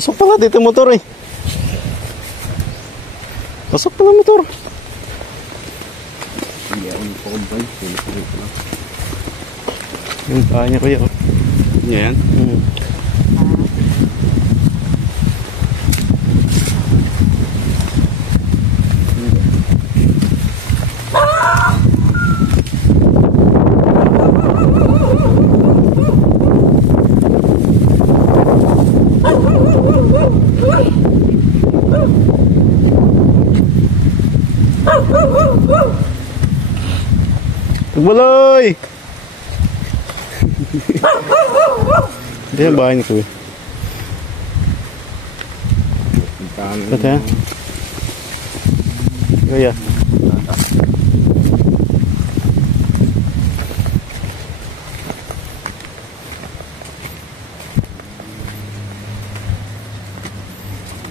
Pasok pala dito motor eh. Pasok pala motor. Hindi ako nagpakumpay. Yung paa niya kuya. Yan? Tugbaloy! Hindi ang bahay ni kuya. Ba't ha? Kuya.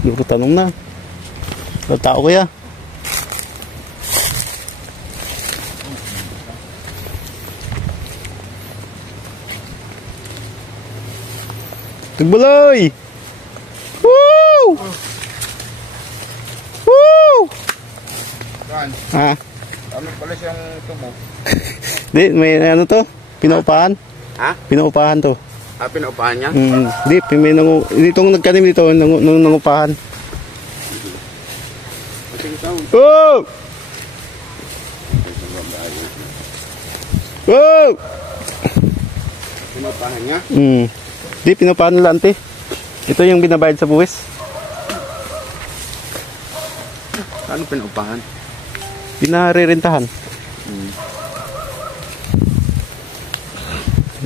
Hindi ko tanong na. Ba't tao kuya? Tugbaloy! Woo! Woo! Saan? Ha? Ano pala siyang tubo? Di, may ano to? Pinaupahan? Ha? Pinaupahan to. Ah, pinaupahan niya? Di, may ditong nagkanim dito, nangupahan. Oh! Oh! Pinaupahan niya? Di, pinaupahan nila ante. Ito yung binabayad sa buwis. Saan pinaupahan? Pinarerentahan.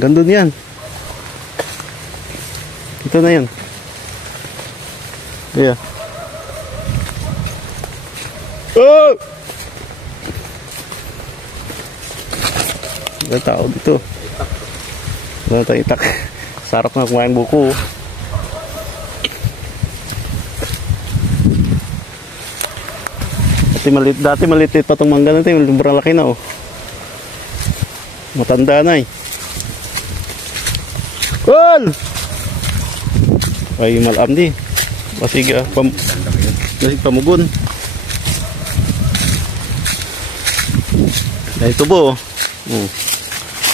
Gandun yan. Ito na yan. Yeah. Oh! Wala tao dito. Wala tayong itak. Sarap na kumain buko. Dati maliit pa itong mangga natin. Sobrang laki na oh. Matanda na eh. Cool! Ay malam di. Masig pamugon. Dahil tubo oh.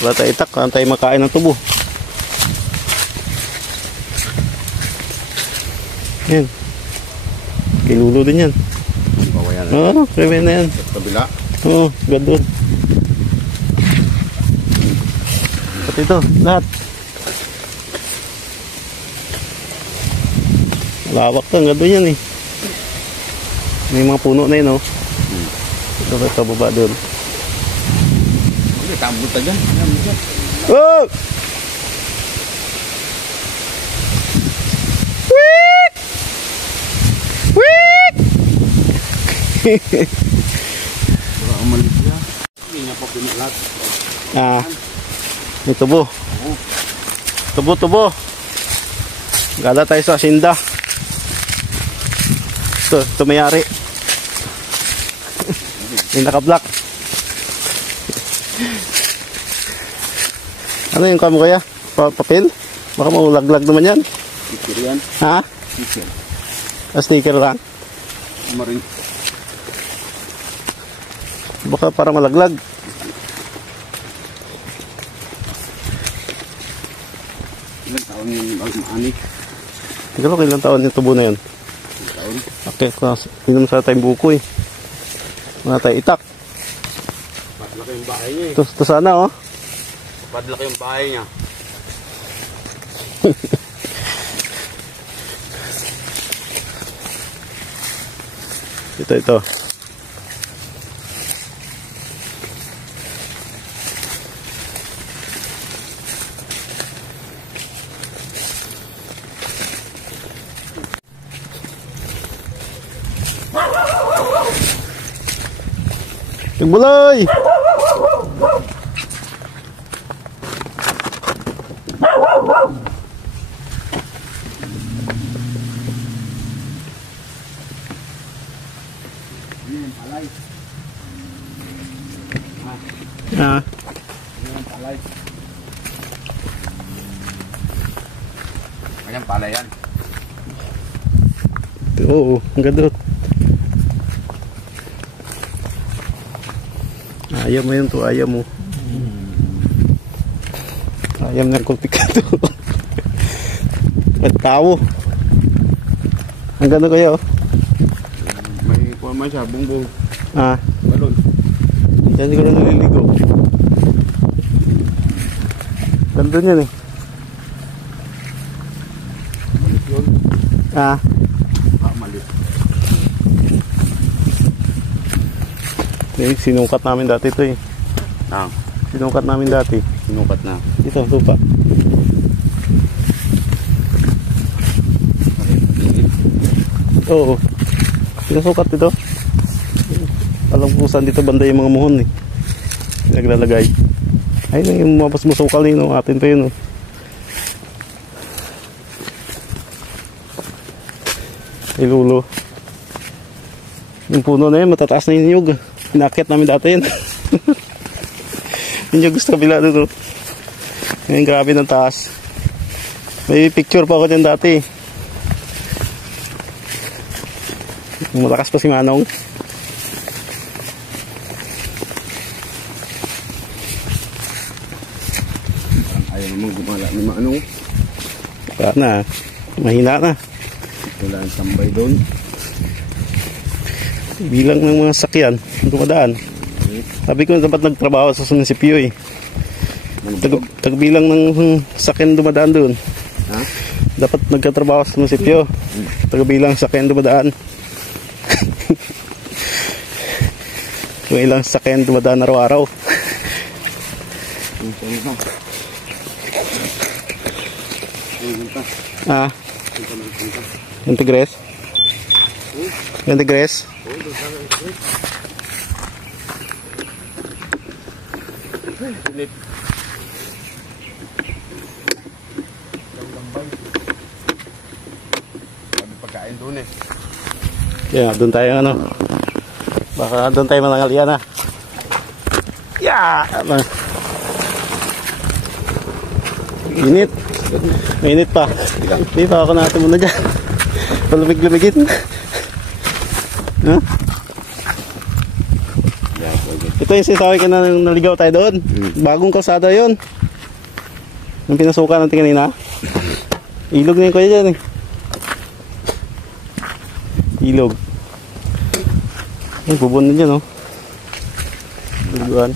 Wala tayo itak. Kaya tayo makain ng tubo. Yan. Kilulo din yan. Oo, kaya na yan. Kabila? Oo, gandun. Pati ito, lahat. Lawak to, gandun yan eh. May mga puno na yun oh. Ito baba doon. Okay, tambol ta dyan. Oh! Wait! Wait! Baka umalit niya. Hindi niya pa pinalat. May tubo. Tubo. Gala tayo sa asinda. Ito mayari. May naka-black. Ano yung kamo kaya? Papel? Baka maulaglag naman yan. Sticker yan. Ha? Sticker. Sticker lang. Maring. Baka para malaglag. Ilang taon yung maani? Siguro ilang taon yung tubo na yun. Ilang taon? Okay, inom sa tayong buko eh. Mga tayo itak. Padlaki yung bahay niya eh. Ito sana oh. Padlaki yung bahay niya. Ito. Nagbulay! Ayan, palay yan. Oo, ang ganda. Ayaw mo yun to, ayaw mo. Ayaw ng kulpikado. At tao. Ang ganda kayo. May kuha man siya, bungbong. Ah, Balon. hindi ko na naliligo. Ganda yan eh. Malit yun. Ah, Malit. sinukat namin dati ito eh. Sinukat namin dati. Sinukat na. Dito, lupa. Oo. Sinusukat dito. Alam ko saan dito banda yung mga muhon eh. Naglalagay. Ayun yung mga masukal yun. Atin pa yun. Ilulo. Yung puno na yun, matataas na yung niyog. Pinakit namin dati yun. Yung niyog sa kabila doon. Ngayon grabe ng taas. May picture pa ako dyan dati. Malakas pa si Manong. Ayaw naman gumala ni Manong. Wala na. Mahina na. Wala ang tambay doon. Bilang ng mga sakyan dumadaan. Sabi ko dapat nagtrabaho sa munisipyo eh. Tagbilang ng sakyan dumadaan doon. Ha? Dapat nagkatrabaho sa munisipyo. Tagbilang sakyan dumadaan. Kung ilang sakyan dumadaan araw-araw. Ah. Integres? Integres? Pagkain doon eh. Yeah, doon tayo ano. Baka doon tayo manangalian ah. Yeah! Init. Mainit pa. Hindi pa ako natin muna dyan. Palumig-lumigin. Ha? Ito yung sinasabi ka na naligaw tayo doon. Bagong kalsada yun. Yung pinasukan natin kanina. Ilog na yung kuya dyan eh. Ilog. Ay, bubon na dyan oh. Ilugan.